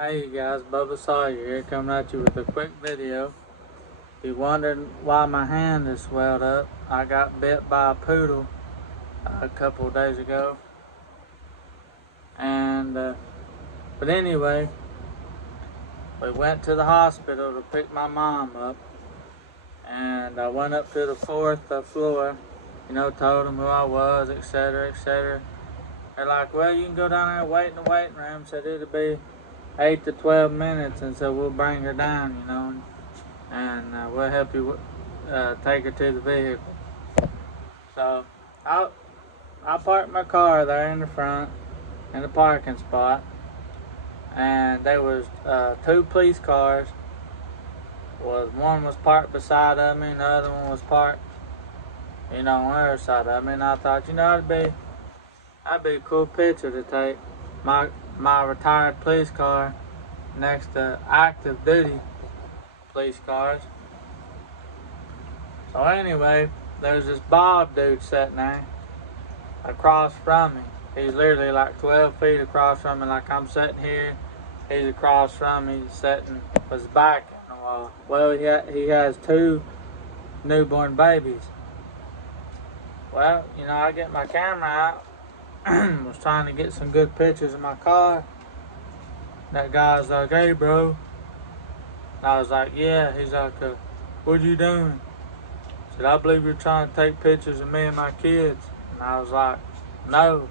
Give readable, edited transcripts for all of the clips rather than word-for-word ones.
Hey you guys, Bubba Sawyer here, coming at you with a quick video. If you wondering why my hand is swelled up, I got bit by a poodle a couple of days ago. But anyway, we went to the hospital to pick my mom up. And I went up to the fourth floor, told them who I was, etc., etc. They're like, well, you can go down there and wait in the waiting room. Said it'll be 8 to 12 minutes, and so we'll bring her down, and we'll help you take her to the vehicle. So I parked my car there in the front, in the parking spot, and there was two police cars. One was parked beside of me, and the other one was parked, on the other side of me. And I thought, that'd be a cool picture to take. My retired police car next to active duty police cars. So anyway, there's this Bob dude sitting there across from me. He's literally like 12 feet across from me, like I'm sitting here. He's across from me, sitting with his back in the wall. Well, he has two newborn babies. Well, I get my camera out. Was trying to get some good pictures of my car. That guy's like, hey bro. And I was like, yeah. He's like, what you doing? I said, I believe you're trying to take pictures of me and my kids. And I was like, no.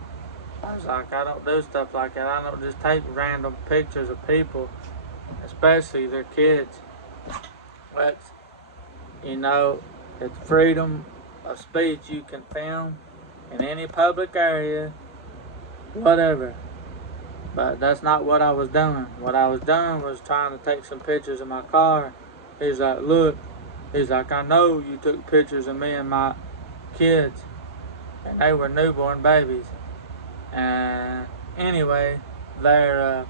I was like, I don't do stuff like that. I don't just take random pictures of people, especially their kids. But, it's freedom of speech. You can film in any public area, whatever. But that's not what I was doing. What I was doing was trying to take some pictures of my car. He's like, look. He's like, I know you took pictures of me and my kids. And they were newborn babies. And anyway, their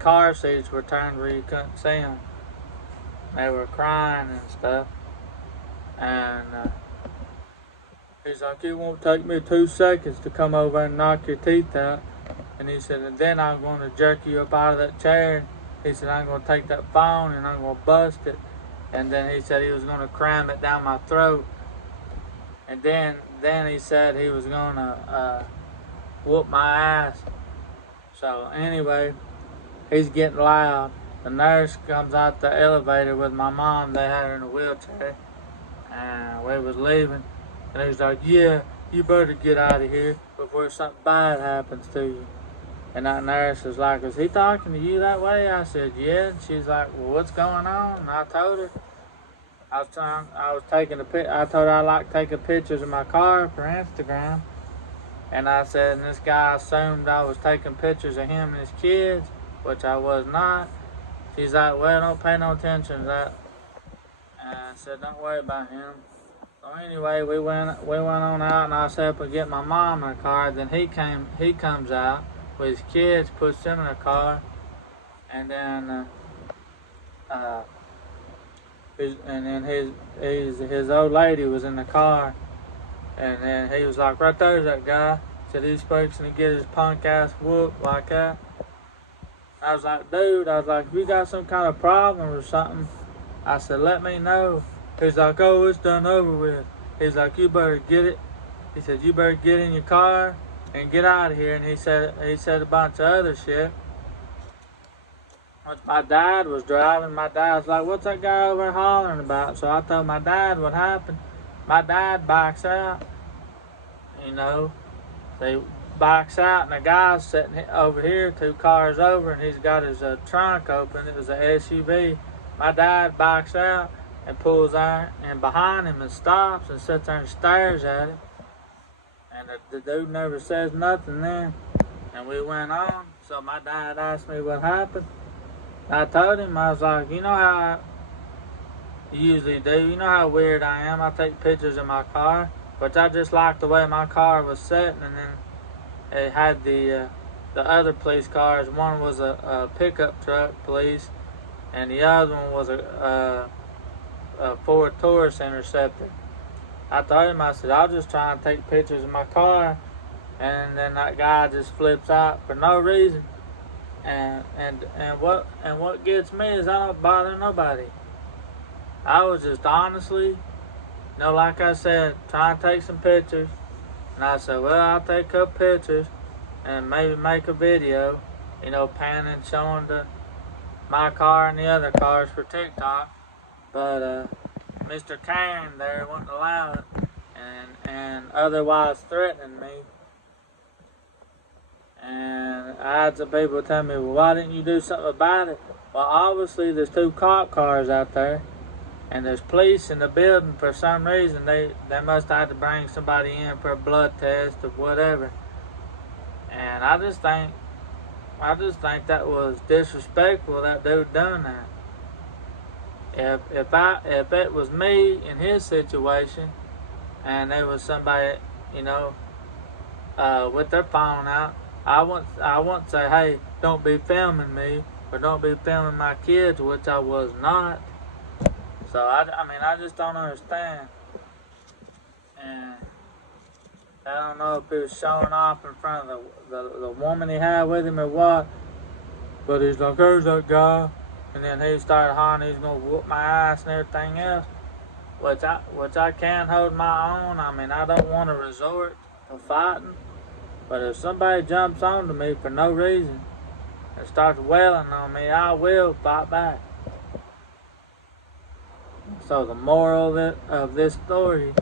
car seats were turned where you couldn't see them. They were crying and stuff. And he's like, it won't take me 2 seconds to come over and knock your teeth out. And he said, and then I'm going to jerk you up out of that chair. He said, I'm going to take that phone and I'm going to bust it. And then he said he was going to cram it down my throat. And then he said he was going to whoop my ass. So anyway, he's getting loud. The nurse comes out the elevator with my mom. They had her in a wheelchair. And we was leaving. And he was like, yeah, you better get out of here before something bad happens to you. And that nurse was like, is he talking to you that way? I said, yeah. And she's like, well, what's going on? And I told her, I told her I like taking pictures of my car for Instagram. And I said, and this guy assumed I was taking pictures of him and his kids, which I was not. She's like, well, don't pay no attention to that. And I said, don't worry about him. So anyway, we went on out, and I was helping get my mom in a car. Then he comes out with his kids, puts them in a car, and then his old lady was in the car, and then he was like, right there's that guy. Said he's fixing to get his punk ass whooped like that. I was like, dude, if you got some kind of problem or something, I said, let me know. He's like, oh, it's done over with. He's like, you better get it. He said, you better get in your car and get out of here. And he said a bunch of other shit. Once my dad was driving, my dad was like, what's that guy over there hollering about? So I told my dad what happened. My dad backs out, So he backs out, and the guy's sitting over here, 2 cars over, and he's got his trunk open. It was an SUV. My dad backs out and pulls out and behind him and stops and sits there and stares at him. And the dude never says nothing then. And we went on. So my dad asked me what happened. I told him, I was like, you know how I usually do. You know how weird I am. I take pictures of my car. But I just liked the way my car was sitting. And then it had the other police cars. One was a pickup truck police. And the other one was a Ford Taurus Interceptor. I told him, I said, I'll just try and take pictures of my car. And then that guy just flips out for no reason. And what gets me is I don't bother nobody. I was just honestly, like I said, trying to take some pictures. And I said, well, I'll take a couple pictures and maybe make a video, panning, showing my car and the other cars for TikTok. But Mr. Karen there wouldn't allow it, and otherwise threatening me. And I had some people tell me, well, why didn't you do something about it? Well, obviously there's 2 cop cars out there, and there's police in the building. For some reason, they must have to bring somebody in for a blood test or whatever. And I just think that was disrespectful, that dude done that. If it was me in his situation, and there was somebody, with their phone out, I wouldn't say, hey, don't be filming me, or don't be filming my kids, which I was not. So I just don't understand. And I don't know if he was showing off in front of the woman he had with him or what, but he's like, there's that guy. And then he started hollering he's gonna whoop my ass and everything else, which I can hold my own. I don't want to resort to fighting, but if somebody jumps onto me for no reason and starts wailing on me, I will fight back. So the moral of this story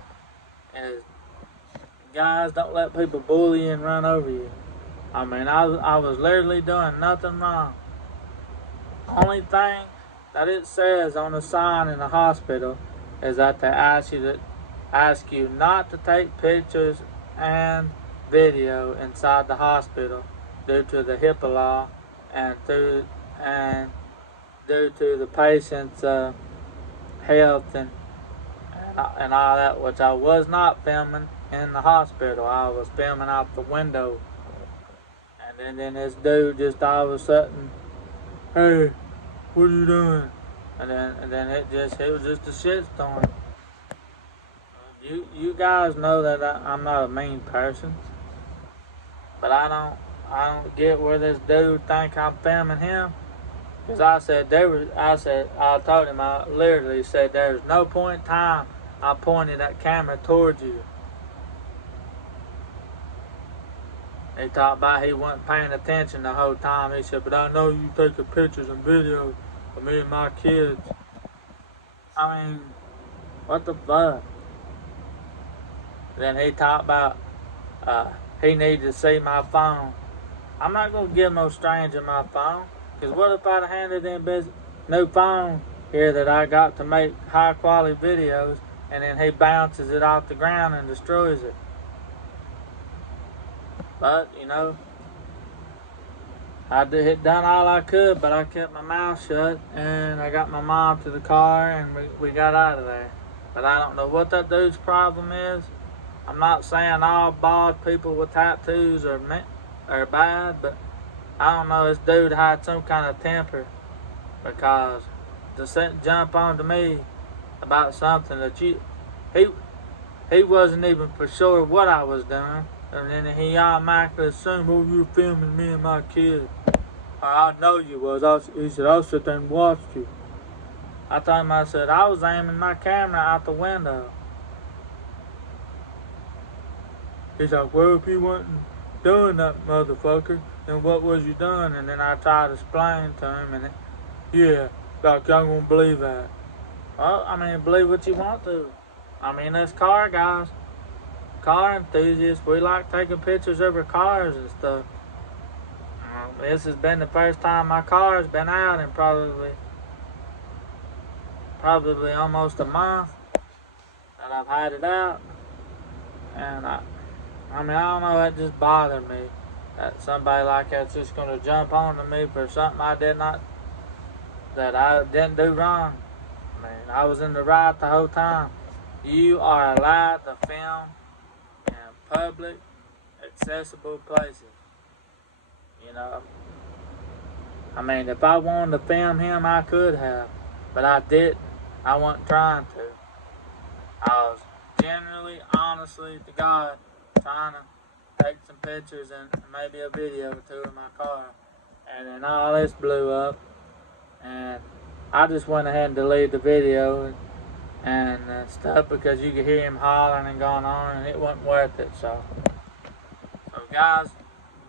is, guys, don't let people bully and run over you. I was literally doing nothing wrong. Only thing that it says on the sign in the hospital is that they ask you not to take pictures and video inside the hospital due to the HIPAA law and due to the patient's health and all that, which I was not filming in the hospital. I was filming out the window. And then this dude just all of a sudden, hey, what are you doing? And then it was just a shitstorm. You guys know that I'm not a mean person, but I don't get where this dude think I'm filming him. Cause I told him, I literally said there's no point in time I pointed that camera towards you. He talked about he wasn't paying attention the whole time. He said, but I know you taking pictures and videos of me and my kids. What the fuck? Then he talked about he needed to see my phone. I'm not going to give no stranger my phone. Because what if I'd handed him this new phone here that I got to make high quality videos, and then he bounces it off the ground and destroys it? But, I had done all I could, but I kept my mouth shut, and I got my mom to the car, and we got out of there. But I don't know what that dude's problem is. I'm not saying all bald people with tattoos are bad, but I don't know, this dude had some kind of temper, because to jump onto me about something that he wasn't even for sure what I was doing. And then he automatically assumed, oh, you're filming me and my kid. Or I know you was. He said, I'll sit there and watch you. I told him, I said, I was aiming my camera out the window. He's like, well, if you wasn't doing that, motherfucker, then what was you doing? And then I tried to explain to him, and yeah, like, y'all gonna believe that. Well, believe what you want to. Us car guys, car enthusiasts, we like taking pictures of our cars and stuff. This has been the first time my car's been out in probably almost a month that I've had it out. And I don't know, it just bothered me that somebody like that's just gonna jump onto me for something I didn't do wrong. I was in the right the whole time. You are allowed to film in public, accessible places. If I wanted to film him, I could have, but I didn't. I wasn't trying to. I was generally, honestly to God, trying to take some pictures and maybe a video or two of my car. and then all this blew up, and I just went ahead and deleted the video and stuff because you could hear him hollering and going on, and it wasn't worth it. So guys,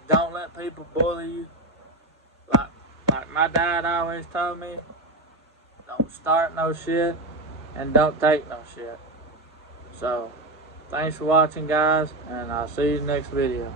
don't let people bully you. Like my dad always told me, don't start no shit and don't take no shit. So thanks for watching, guys, and I'll see you next video.